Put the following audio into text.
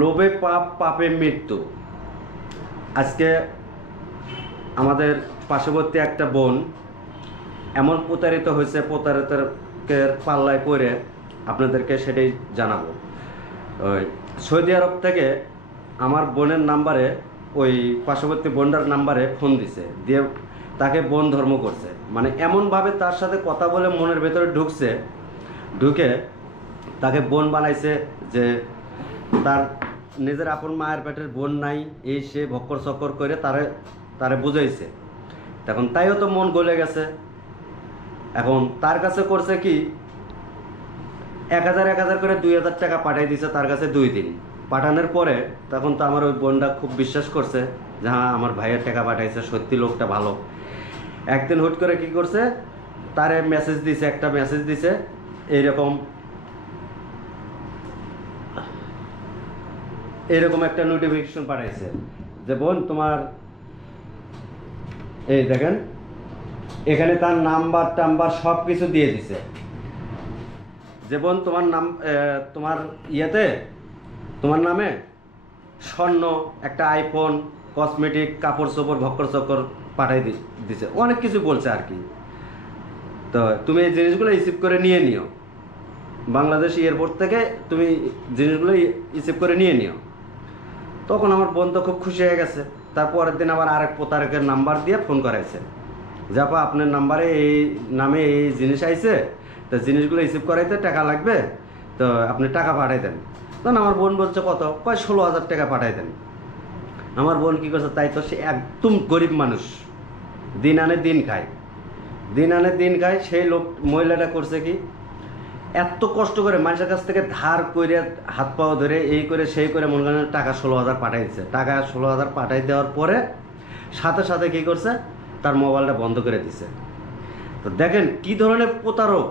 লোভে পাপ, পাপে মৃত্যু। আজকে আমাদের পার্শ্ববর্তী একটা বোন এমন প্রতারিত হয়েছে, প্রতারিতের পাল্লায় পড়ে আপনাদেরকে সেটাই জানাবো। ওই সৌদি আরব থেকে আমার বোনের নাম্বারে, ওই পার্শ্ববর্তী বোনটার নাম্বারে ফোন দিছে, দিয়ে তাকে বোন ধর্ম করছে। মানে এমনভাবে তার সাথে কথা বলে মনের ভেতরে ঢুকে তাকে বোন বানাইছে যে তার নিজের আপন মায়ের পেটের বোন নাই, এই সে ভক্কর চক্কর করে তারে বুঝাইছে। তখন তাইও তো মন গলে গেছে। এখন তার কাছে করছে কি, 1,000 করে 2,000 টাকা পাঠাই দিছে তার কাছে 2 দিন। পাঠানোর পরে তখন তো আমার ওই বোনটা খুব বিশ্বাস করছে যে হ্যাঁ আমার ভাইয়ের টাকা পাঠাইছে, সত্যি লোকটা ভালো। একদিন হুট করে কি করছে, তারে একটা মেসেজ দিছে এইরকম এইরকম একটা নোটিফিকেশন পাঠাইছে যে বোন তোমার, এই দেখেন এখানে তার নাম্বার টাম্বার সব কিছু দিয়ে দিছে যে বোন তোমার তোমার তোমার নামে স্বর্ণ, একটা আইফোন, কসমেটিক, কাপড় চোপড়, ভক্কর চক্কর পাঠাই দিছে, অনেক কিছু বলছে আর কি। তো তুমি এই জিনিসগুলো রিসিভ করে নিয়ে নিও, বাংলাদেশ এয়ারপোর্ট থেকে তুমি জিনিসগুলো রিসিভ করে নিয়ে নিও। তখন আমার বোন তো খুব খুশি হয়ে গেছে। তারপরের দিন আবার আরেক প্রতারকের নাম্বার দিয়ে ফোন করাইছে, যাপা আপনার নাম্বারে এই নামে এই জিনিস আইছে, তো জিনিসগুলো রিসিভ করাইতে টাকা লাগবে, তো আপনি টাকা পাঠাই দেন। তখন আমার বোন বলছে কত, কয় 16,000 টাকা পাঠাই দেন। আমার বোন কী করছে, তাই তো সে একদম গরিব মানুষ, দিন আনে দিন খায়, সেই মহিলাটা করছে কি, এত কষ্ট করে মানুষের কাছ থেকে ধার করে হাত পাও ধরে এই করে সেই করে মনে করেন টাকা 16,000 পাঠাই দিচ্ছে। টাকা 16,000 পাঠাই দেওয়ার পরে সাথে সাথে কী করছে, তার মোবাইলটা বন্ধ করে দিছে। তো দেখেন কি ধরনের প্রতারক।